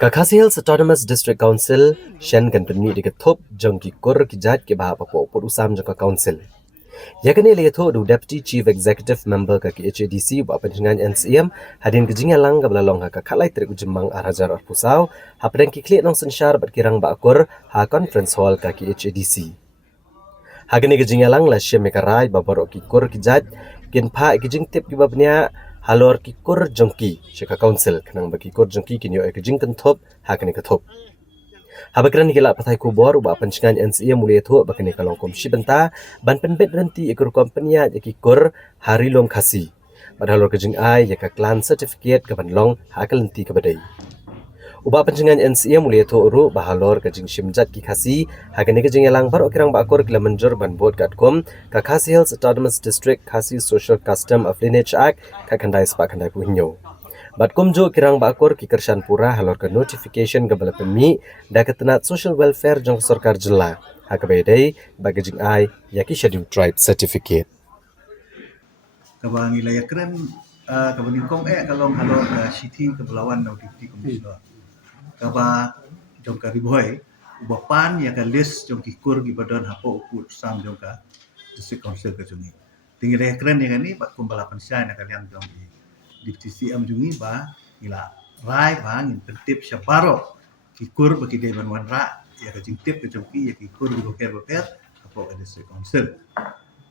Kakasi Hills Autonomous District Council Shen kan penmi di ketop jong ki kur ki jat ki bah papo put usam jong ka council. Yakni lihat du Deputy Chief Executive Member ka ki HADC ba penjengan NCM hadin ke jingalang ka belalong ha ka khalai trik ujemang arajar pusau ha pedang ki klik nong sensyar berkirang ba akur ha conference hall ka ki HADC. Hagani ke jingalang la syem mekarai ba borok ki kur ki jat kin pha ki jing tip ki babnya halor ki kur jongki shika council kenang bagi kur jongki kinyo ke jing kentop hakani ketop. Habakran hila patai kubor uba pencingan NCA mulia tu bakani kalong kom shibenta ban penbet renti ikur kompenya yaki kur hari lom khasi. Padahal ke jing ai yaka clan certificate ke banlong hakalenti ke badai. Uba pencingan NCA mulia tu uru bahalor ke jing shimjat ki khasi hakani ke jing elang bar okirang ba akur kila menjur ban bot katkom ka Khasi Hills Autonomous District Khasi Social Custom of Lineage Act ka kandai spa kandai puhinyo. Bat kumjo kirang bakur ki kershan pura halor ke notification ke bala pemi da ketenat social welfare jong sarkar jela. Hakabedai bagi jing ai yaki scheduled tribe certificate. Kabang ilaya keren kabang kong kalong halor ke city ke belawan no deputy commissioner. Kaba jong ka riboy ubapan ya ka list jong kikur gi badan hapo ukur sam jong ka district council ke jungi. Tinggi ilaya keren ya ni bat kumbalapan syai na kalian jong di TCM jungi ba ila rai ba ngin tertib syabaro kikur bagi dewan wanra ya ka jingtip ke jongki ya kikur gi boker hapo ke district council.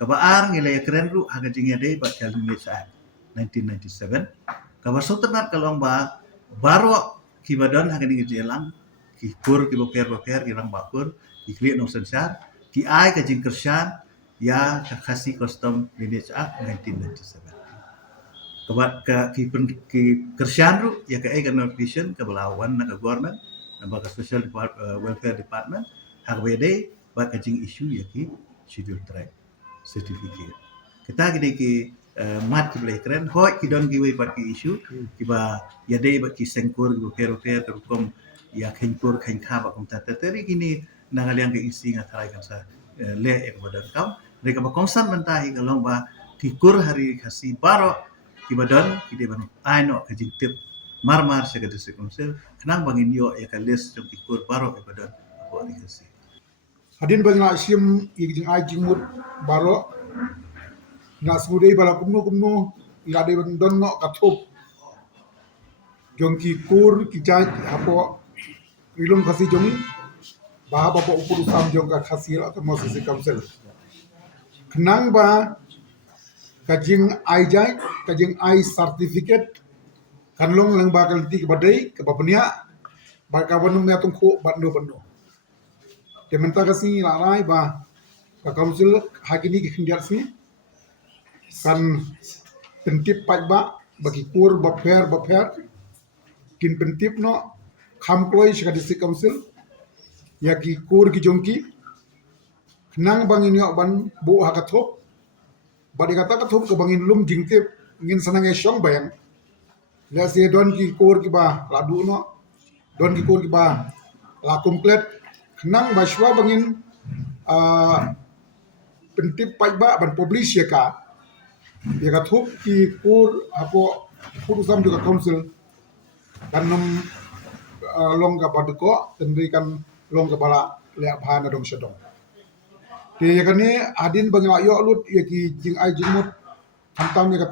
Kabaar ngilaya keren ru haga jingya dei ba kalmi saat 1997 kabar sultanat kalong ba baro kibadan haga ni jelang ki kur ki boker kirang bakur ki kli no sensar ki ai ka jing kershan ya ka khasi custom lineage act 1997 kabat ki kershan ru ya ka ai ka notification ka belawan na ka government na ba ka social welfare department haga bede ba ka jing issue ya ki schedule track certificate. Kita gede ki mat ki boleh keren hoi ki don ki wei pat ki issue ki ba ya dei ba ki sengkur ki pero terukom ya khenkur khenkha ba kom tata teri kini nangaliang ke isi ngatarai kan sa le ek badan kam mereka ba konsan mentahi kalong ba ki kur hari khasi baro ki badan ki de ban aino ka jintip marmar se ka district council kenang bangin yo ya ka list jom ki kur baro ki badan apa ni khasi. Hadin bagi nak sim yang ai jingmut baro nak semudai bala kumno ila de don no katop jong ki kur ki jaj apo rilum kasi jongi bah apa upur usam jong ka khasil atau mosisi council kenang ba kajing ai jaj kajing ai certificate kan long lang bakal ti ke badai ke babnia ba ka wanu me tungku bando Kementa kasi larai ba ka council hakini ki khindar si kan pentip pat ba bagi kur baper kin pentip no kham kloi shika district council ya ki kur ki jongki nang bangin yo ban bu hakathop badi kata kathop ke bangin lum jingtip ngin sanang shong bayang la se don ki kur ki ba ladu no don ki kur ki ba la komplet nang baswa bangin pentip pat ba ban publish ya ka ya kathop ki kur apo putusan juga council kan long ka paduko tendrikan long ka bala le bhana dong sedong te yakani adin bangla yo lut yaki jing ai jingmut hantam ya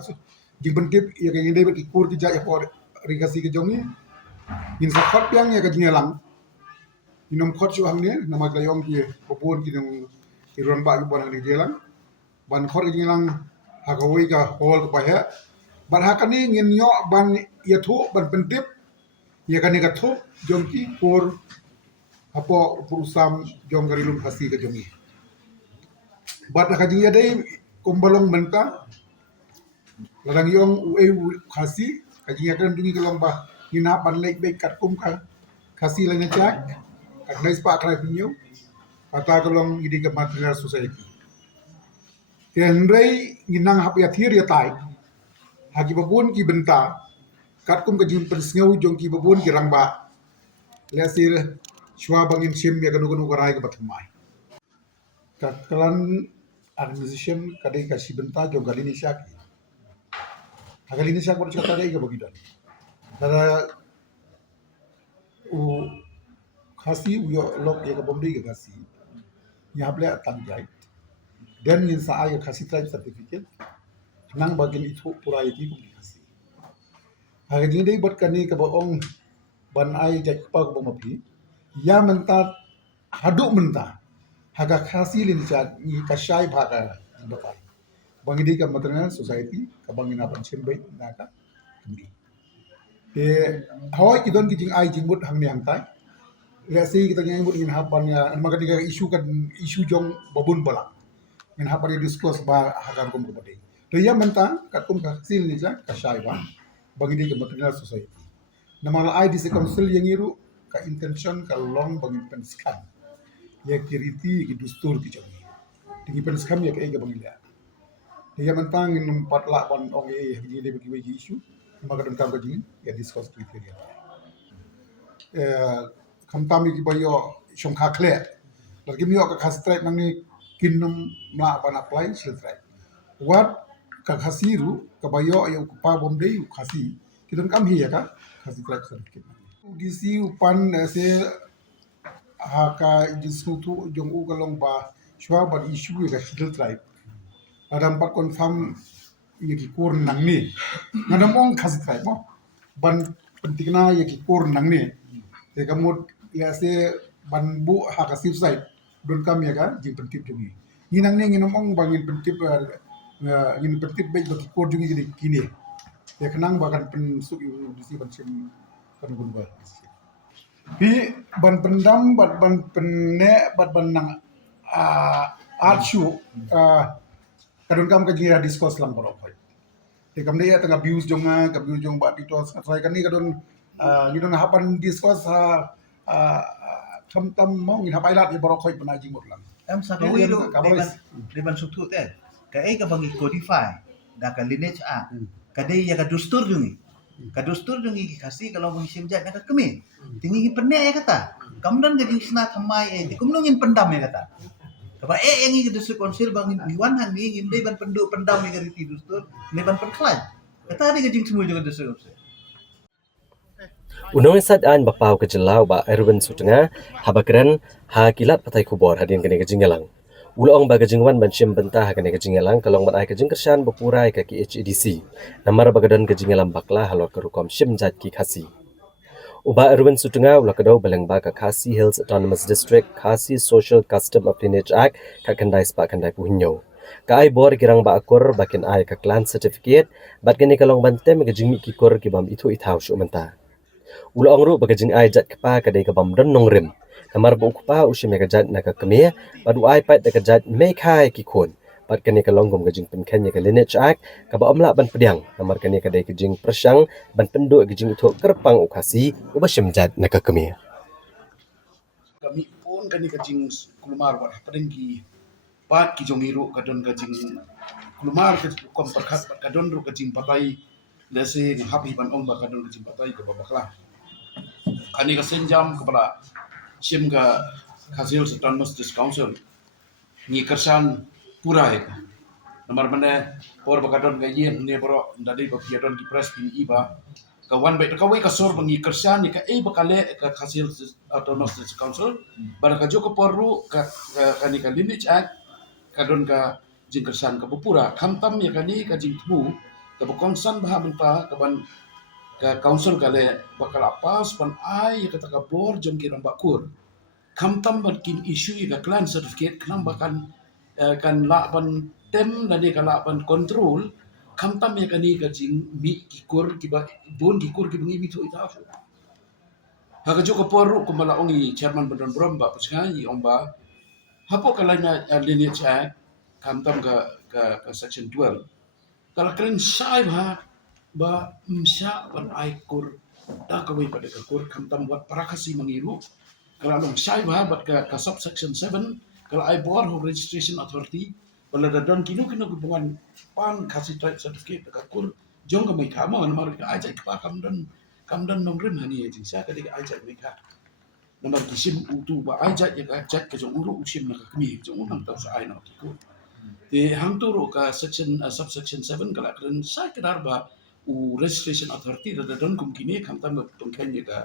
jing bentip ya ka ngende ki kur ki ja ya por rigasi ke jongi in sa khot piang ya ka jingelang inom khot chu hangne nama ka yong ki popon ki dong iron ba ki bon ni jelang ban khot ki jingelang ha ka wi ka hol ka pa ha ban hakani ngin yo ban ya thu ban bentip ya kan ka thu jongki por apo purusam jong garilum khasi ke jongi bat ka jinga dai kumbalong menta larang yong ue khasi ka jinga kan dungi kalong ba hina ban lek bek kat kum ka khasi lanya jak kat nais pa krai pinyo kata kalong idi ke material society kenrei nginang hap ya thir ya tai hagi babun ki benta kat kum ka jing persngau jong ki babun ki rangba lesir shwa bangin sim ya kanu kanu karai ka batmai kakalan administration kadai ka sibenta jong galini syaki hagalini syak bar chata dai ka bagidan dara u khasi u yo lok ya ka bomdi ka khasi ya ble tan jai dan yin sa ay khasi tribe certificate nang bagin itu pura itu ku khasi ha ni dei bot kani ka ong ban ai jai pa ko mapi ya menta hadu menta haga khasi lin cha ni ka shai bhaga bapai bangidi ka matana society ka bangina ban chimbai na ka kami te hawai kidon ki jing ai jing mut hang ne hang tai le si kita yang mut in hapan ya magadi ka isu jong babun bala min hapan discuss ba hagar kum ko bade to ya menta ka kum ka sil ni ja ka shai ba bangidi ka matana society namala ai dise council yang iru ka intention ka long bangin pen skan ya kiriti ki dustur ki jong tingi pen skam ya ka ga bangila dia mentang in 4 ban ong ye dia bagi isu maka dan kam gajin ya discuss kriteria kam tami ki bayo shong kha khle lagi mi ka khas tribe nang ni kinum ma ban apply sil tribe wat ka khasiru ka bayo ya pa bom dei khasi kidan kam hi ya ka khasi tribe certificate disi upan se ha ka diskutu jong u kalong ba shwa ban isu ya sil tribe adam pat confirm yaki kur nang ni ngadam ong khasi trai mo ban pentingna yaki kur nang ni te kamut ya se ban bu ha ka sip site don kam ya ka jing pentip jungi ni nang ni nginam ong bangin pentip ngin pentip be yaki kur jungi jadi kini te kenang bakan pen suk disi ban sim kan gun ba pi ban pendam ban penne ban nang archu kadon kam ka jira discuss lang borok hoy te kam dia tengah views jonga ka views jong ba titos try kan ni kadon ni don hapan discuss tham tam mong ni hapai lat ni borok hoy pana jing mot lang Em sa ko ilo di ban suktu te ka ai ka bangi codify da ka lineage a ka dei ya ka dustur jungi ka dustur jungi ki khasi kalau bangi simja ka kami tingi penne ya kata kamdan jadi sna thamai di kumnungin pendam ya kata Kapa yang ini dustur konsil bangin iwan han ni ngin dei ban penduk pendam ni gariti dustur ni ban penklan kata ada gajing semua juga dustur konsil Unong sad an bapau ke jelau ba Erwin Sutengah habakran ha kilat patai kubor hadin kene ke jingalang. Ulong ba ke jingwan ban shim bentah kene ke jingalang kalong ban ai ke jingkersan bepurai ke HEDC. Namar bagadon ke jingalang bakla halor ke rukom shim jat ki khasi. Uba Erwin Sutengah ula kedau baleng ba ke Khasi Hills Autonomous District Khasi Social Custom of Lineage Act ka kandai spa kandai puhinyo. Ka ai bor kirang ba akur bakin ai ka clan certificate bat kene kalong bantem ke jingmi ki kor ki bam itu ithau syu menta. Ulang ru bagajing ai jat kapa kadai ka bam dan nongrim. Namar bu kapa usim ka jat na ka kemia badu ai pat ka jat me khai ki khon. Pat kani ka longgom gajing penkan ka lineage act ka ba amla ban pediang. Namar kani ka dai gajing persang ban pendu gajing utho kerpang ukasi ubasim jat na ka kemia. Kami pun kani kajing kulumar wat padengki pat ki jongiru kadon kajing kulumar ke kom perkat kadon ru kajing patai lese ni habi ban ong ba kadon kajing patai ke babaklah kani ka senjam kepala sim ka hasil Autonomous District Council ni kersan pura ya nomor mana por bakadon ka yen ne bro dadi ba piadon ki press pin iba ka wan bai ka wai ka sor bangi kersan ni ka bakale ka hasil Autonomous District Council bar ka joko porru ka kani ka lineage act kadon ka jing kersan ka pura khamtam ya kani ka jing tu ka konsan bah menta ka ban ka council kale bakal apas pan ai ya kata ka bor jong ki ramba kur khamtam ban kin issue ka clan certificate kanam bakan kan la ban tem dan dia kan la ban control khamtam ya kani ka jing mi ki kur ki ba bon ki kur ki bengi mi tu ita ha ka joko poru ko mala ongi chairman badan bromba paskai omba hapo kalanya lineage act khamtam ka section 12 kalau kalian sai ba msya ban ai kur da ka wi pada ka kur khamtam buat parakasi mangiru kalau long sai bat ka subsection 7 kalau ai board of registration authority wala da don kinu bukan pan kasih type certificate ka kur jong ka mai ka ma mar ka ai ka pa kam dan nong rim hani jing sa ka ai mai ka nomor kisim utu ba ai ya ka chat ka jong uru usim na ka kmi jong unang tau sa ai na ki kur di hang turu ka section subsection 7 kalau kalian sai kedar ba u registration authority da don kum kini kam tam pengkanya ka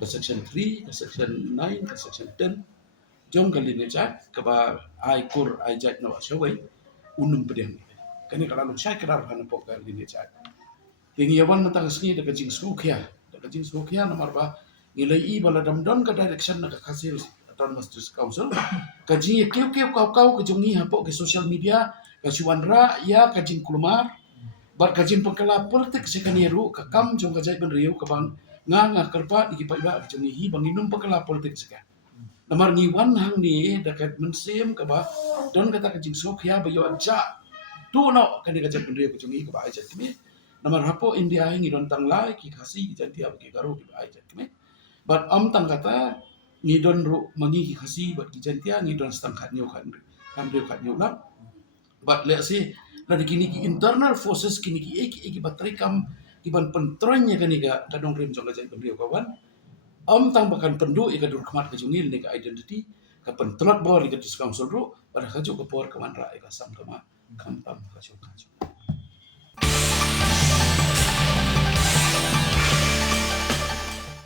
ke section 3 ke section 9 ke section 10 jom kali ni chat ke ba ai kur ai jat no shawai unum pedang kani kala lu sai kadar kan pok kali ni chat tingi yawan na tangas ni daga jing su kya nomor ba nilai i bala dam don ka direction na ka hasil autonomous district council ka jing keu kau ke jongi ha pok ke social media ka suwanra ya ka jing kulumar bar ka jing pengkala politik sekaniru ka kam jong ka jai ben riu ka bang nga kerpa di pa iba jongi hi bang inum pengkala politik sekan namar ni wan hang ni dekat mensem ka ba don kata ka jing su kya ba yo aja tu no kan ka jai ben riu ka jongi ka ba ai jat kini namar hapo India hingi don tang lai ki kasi ki janti ab ki garu ki ai jat kini but am tang kata ni don ru mangi ki kasi bat ki jantia ni don stang khat nyu kan riu khat nyu lam but let's say la di kini ki internal forces kini ki eki bateri kam ki ban pentronya kani ga kadong rim jong jai ben riu kawan am tang bakan pendu ika dur khamat ka jungil ni ka identity ka pentrot bor ika discount ru pada kaju ka por kaman ra ika sam kama kam pam ka